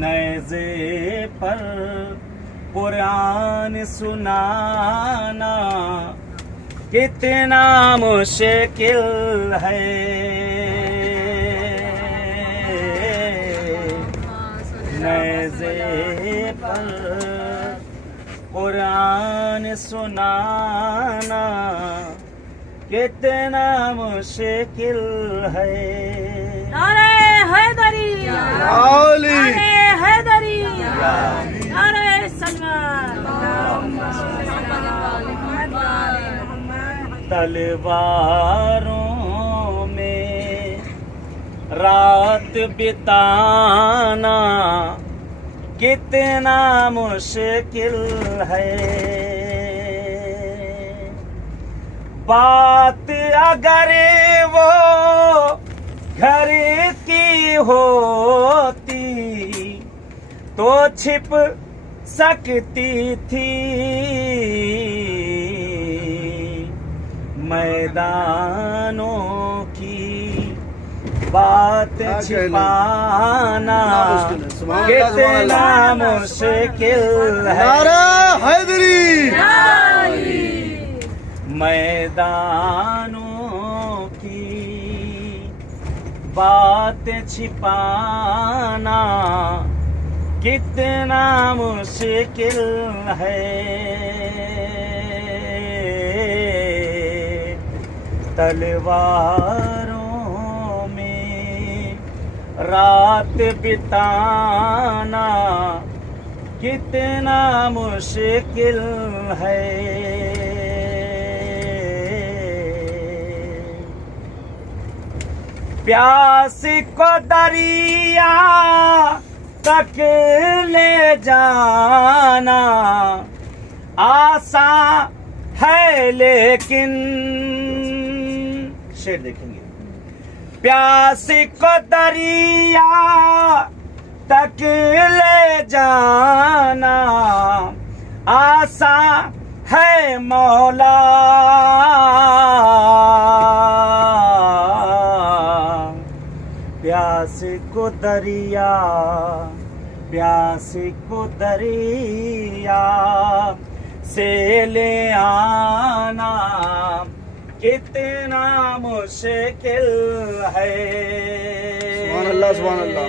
नेज़े पर कुरान सुनाना कितना मुश्किल है। नेज़े पर कुरान सुनाना कितना मुश्किल है। नारे हैदरी, आली, नारे हैदरी, नारे सलमान। तलवारों में रात बिताना कितना मुश्किल है। बात अगर वो घर की होती तो छिप सकती थी। मैदानों की बात छिपाना कितना मुश्किल है। नारा हैदरी, मैदानों की बात छिपाना कितना मुश्किल है। तलवारों में रात बिताना कितना मुश्किल है। प्यास को दरिया तक ले जाना आसान है, लेकिन शेर देखेंगे। प्यास को दरिया तक ले जाना आसान है मौला। प्यास को दरिया, प्यास को दरिया से ले आना कितना मुश्किल है। सुभान अल्लाह, सुभान अल्लाह।